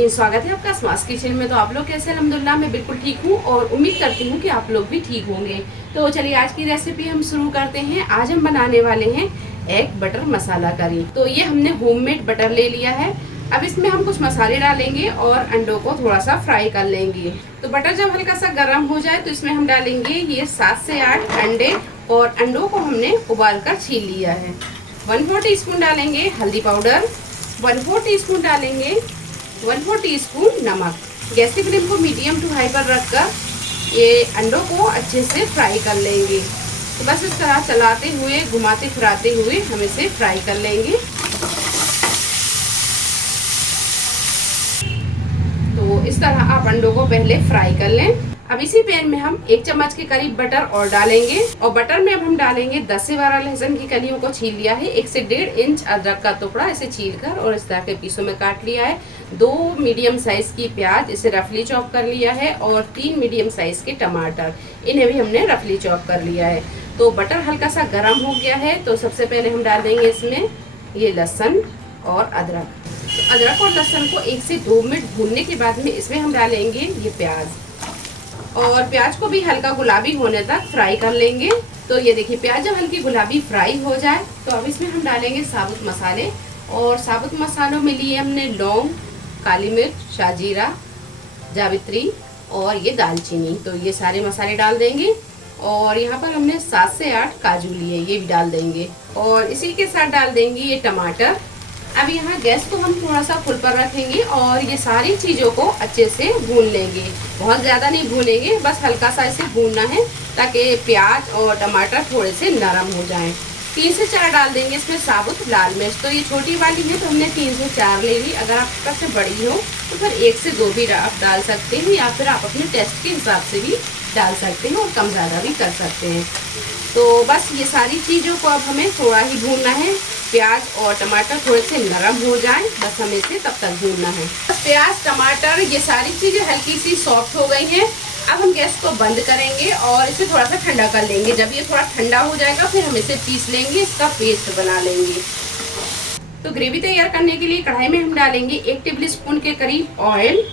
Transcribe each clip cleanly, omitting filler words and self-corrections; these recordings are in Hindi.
अगेन स्वागत है आपका स्मार्ट किचन में। तो आप लोग कैसे? अल्हम्दुलिल्लाह मैं बिल्कुल ठीक हूँ और उम्मीद करती हूँ कि आप लोग भी ठीक होंगे। तो चलिए आज की रेसिपी हम शुरू करते हैं। आज हम बनाने वाले हैं एग बटर मसाला करी। तो ये हमने होममेड बटर ले लिया है। अब इसमें हम कुछ मसाले डालेंगे और अंडों को थोड़ा सा फ्राई कर लेंगे। तो बटर जब हल्का सा गर्म हो जाए तो इसमें हम डालेंगे ये 7 से 8 अंडे और अंडों को हमने उबाल कर छील लिया है। 1/4 टीस्पून डालेंगे हल्दी पाउडर, 1/4 टीस्पून डालेंगे 1/4 टीस्पून नमक। गैस की फ्लेम को मीडियम टू हाई पर रखकर ये अंडों को अच्छे से फ्राई कर लेंगे। तो बस इस तरह चलाते हुए घुमाते फिराते हुए हम इसे फ्राई कर लेंगे। तो इस तरह आप अंडों को पहले फ्राई कर लें। अब इसी पैन में हम 1 चम्मच के करीब बटर और डालेंगे और बटर में अब हम डालेंगे 10 से 12 लहसुन की कलियों को छील लिया है, 1 से 1.5 इंच अदरक का टुकड़ा इसे छीलकर और इस तरह के पीसों में काट लिया है, 2 मीडियम साइज की प्याज इसे रफली चॉप कर लिया है और 3 मीडियम साइज के टमाटर इन्हें भी हमने रफली चॉप कर लिया है। तो बटर हल्का सा गर्म हो गया है तो सबसे पहले हम डाल देंगे इसमें ये लहसुन और अदरक। तो अदरक और लहसुन को 1 से 2 मिनट भूनने के बाद में इसमें हम डालेंगे ये प्याज और प्याज को भी हल्का गुलाबी होने तक फ्राई कर लेंगे। तो ये देखिए प्याज जब हल्की गुलाबी फ्राई हो जाए तो अब इसमें हम डालेंगे साबुत मसाले और साबुत मसालों में लिए हमने लौंग, काली मिर्च, शाजीरा, जावित्री और ये दालचीनी। तो ये सारे मसाले डाल देंगे और यहाँ पर हमने 7 से 8 काजू लिए, ये भी डाल देंगे और इसी के साथ डाल देंगे ये टमाटर। अब यहाँ गैस को हम थोड़ा सा फुल पर रखेंगे और ये सारी चीज़ों को अच्छे से भून लेंगे। बहुत ज़्यादा नहीं भूनेंगे, बस हल्का सा इसे भूनना है ताकि प्याज और टमाटर थोड़े से नरम हो जाएं। 3 से 4 डाल देंगे इसमें साबुत लाल मिर्च। तो ये छोटी वाली है तो हमने 3 से 4 ले ली। अगर आपके पास से बड़ी हो तो फिर 1 से 2 भी आप डाल सकते हैं या फिर आप अपने टेस्ट के हिसाब से भी डाल सकते हैं और कम ज़्यादा भी कर सकते हैं। तो बस ये सारी चीज़ों को अब हमें थोड़ा ही भूनना है। प्याज और टमाटर थोड़े से नरम हो जाएं, बस हमें इसे तब तक भूनना है। बस प्याज, टमाटर ये सारी चीज़ें हल्की सी सॉफ्ट हो गई हैं। अब हम गैस को बंद करेंगे और इसे थोड़ा सा ठंडा कर लेंगे। जब ये थोड़ा ठंडा हो जाएगा फिर हम इसे पीस लेंगे, इसका पेस्ट बना लेंगे। तो ग्रेवी तैयार करने के लिए कढ़ाई में हम डालेंगे 1 टेबल स्पून के करीब ऑयल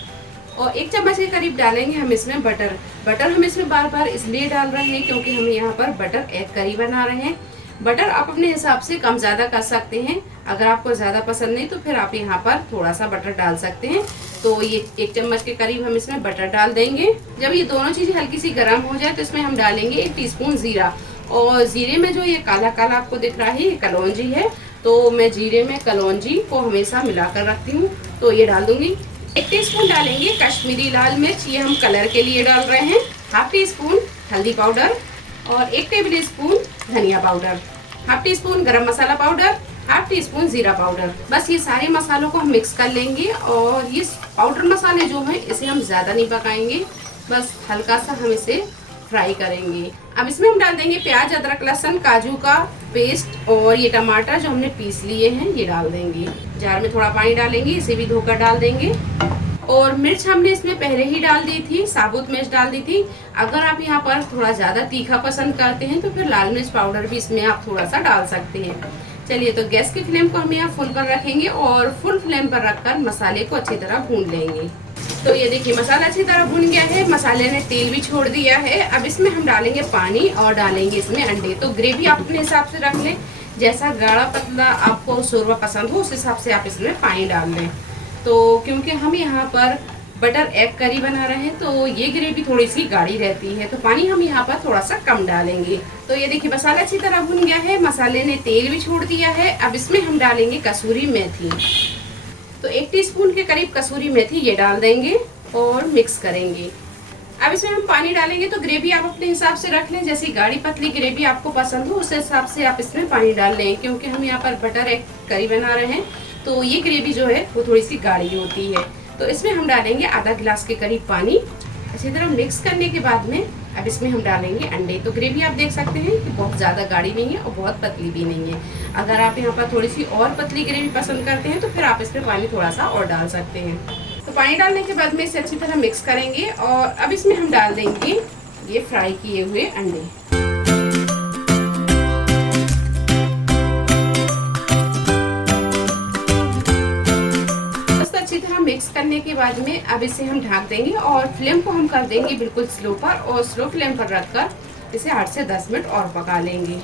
और 1 चम्मच के करीब डालेंगे हम इसमें बटर। बटर हम इसमें बार बार इसलिए डाल रहे हैं क्योंकि हम यहाँ पर बटर एग करी बना रहे हैं। बटर आप अपने हिसाब से कम ज़्यादा कर सकते हैं। अगर आपको ज़्यादा पसंद नहीं तो फिर आप यहाँ पर थोड़ा सा बटर डाल सकते हैं। तो ये 1 चम्मच के करीब हम इसमें बटर डाल देंगे। जब ये दोनों चीज़ें हल्की सी गर्म हो जाए तो इसमें हम डालेंगे 1 टीस्पून जीरा और जीरे में जो ये काला काला आपको दिख रहा है ये कलौंजी है। तो मैं जीरे में कलौंजी को हमेशा मिलाकर रखती हूँ, तो ये डाल दूंगी। 1 टीस्पून डालेंगे कश्मीरी लाल मिर्च, ये हम कलर के लिए डाल रहे हैं। 1/2 टीस्पून हल्दी पाउडर और 1 टेबल स्पून धनिया पाउडर, 1/2 टीस्पून गरम मसाला पाउडर, 1/2 टीस्पून जीरा पाउडर। बस ये सारे मसालों को हम मिक्स कर लेंगे और ये पाउडर मसाले जो हैं इसे हम ज़्यादा नहीं पकाएंगे, बस हल्का सा हम इसे फ्राई करेंगे। अब इसमें हम डाल देंगे प्याज, अदरक, लहसुन, काजू का पेस्ट और ये टमाटर जो हमने पीस लिए हैं ये डाल देंगे। जार में थोड़ा पानी डालेंगे, इसे भी धोकर डाल देंगे। और मिर्च हमने इसमें पहले ही डाल दी थी, साबुत मिर्च डाल दी थी। अगर आप यहाँ पर थोड़ा ज़्यादा तीखा पसंद करते हैं तो फिर लाल मिर्च पाउडर भी इसमें आप थोड़ा सा डाल सकते हैं। चलिए तो गैस की फ्लेम को हम यहाँ फुल पर रखेंगे और फुल फ्लेम पर रखकर मसाले को अच्छी तरह भून लेंगे। तो ये देखिए मसाला अच्छी तरह भून गया है, मसाले ने तेल भी छोड़ दिया है। अब इसमें हम डालेंगे पानी और डालेंगे इसमें अंडे। तो ग्रेवी आप अपने हिसाब से रख लें, जैसा गाढ़ा पतला आपको शोरबा पसंद हो उस हिसाब से आप इसमें पानी डाल लें। तो क्योंकि हम यहाँ पर बटर एग करी बना रहे हैं तो ये ग्रेवी थोड़ी सी गाढ़ी रहती है, तो पानी हम यहाँ पर थोड़ा सा कम डालेंगे। तो ये देखिए मसाला अच्छी तरह भुन गया है, मसाले ने तेल भी छोड़ दिया है। अब इसमें हम डालेंगे कसूरी मेथी। तो 1 टीस्पून के करीब कसूरी मेथी ये डाल देंगे और मिक्स करेंगे। अब इसमें हम पानी डालेंगे तो ग्रेवी आप अपने हिसाब से रख लें, जैसी गाढ़ी पतली ग्रेवी आपको पसंद हो उस हिसाब से आप इसमें पानी डाल लें। क्योंकि हम यहाँ पर बटर एग करी बना रहे हैं तो ये ग्रेवी जो है वो थोड़ी सी गाढ़ी होती है। तो इसमें हम डालेंगे आधा गिलास के करीब पानी। अच्छी तरह मिक्स करने के बाद में अब इसमें हम डालेंगे अंडे। तो ग्रेवी आप देख सकते हैं कि बहुत ज़्यादा गाढ़ी नहीं है और बहुत पतली भी नहीं है। अगर आप यहाँ पर थोड़ी सी और पतली ग्रेवी पसंद करते हैं तो फिर आप इसमें पानी थोड़ा सा और डाल सकते हैं। तो पानी डालने के बाद में इसे अच्छी तरह मिक्स करेंगे और अब इसमें हम डाल देंगे ये फ्राई किए हुए अंडे। मिक्स करने के बाद में अब इसे हम ढक देंगे और फ्लेम को हम कर देंगे बिल्कुल स्लो पर, और स्लो फ्लेम पर रखकर इसे 8 से 10 मिनट और पका लेंगे।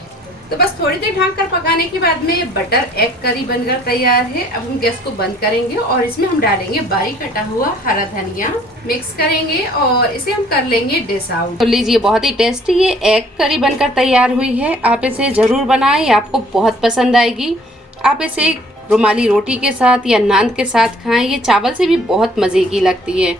तो बस थोड़ी देर ढक कर पकाने के बाद में बटर एग करी बनकर तैयार है। अब हम गैस को बंद करेंगे और इसमें हम डालेंगे बारीक कटा हुआ हरा धनिया, मिक्स करेंगे और इसे हम कर लेंगे डिश आउट। तो लीजिए, बहुत ही टेस्टी ये एग करी बनकर तैयार हुई है। आप इसे जरूर बनाएं, आपको बहुत पसंद आएगी। आप इसे रुमाली रोटी के साथ या नान के साथ खाएं, ये चावल से भी बहुत मजे की लगती है।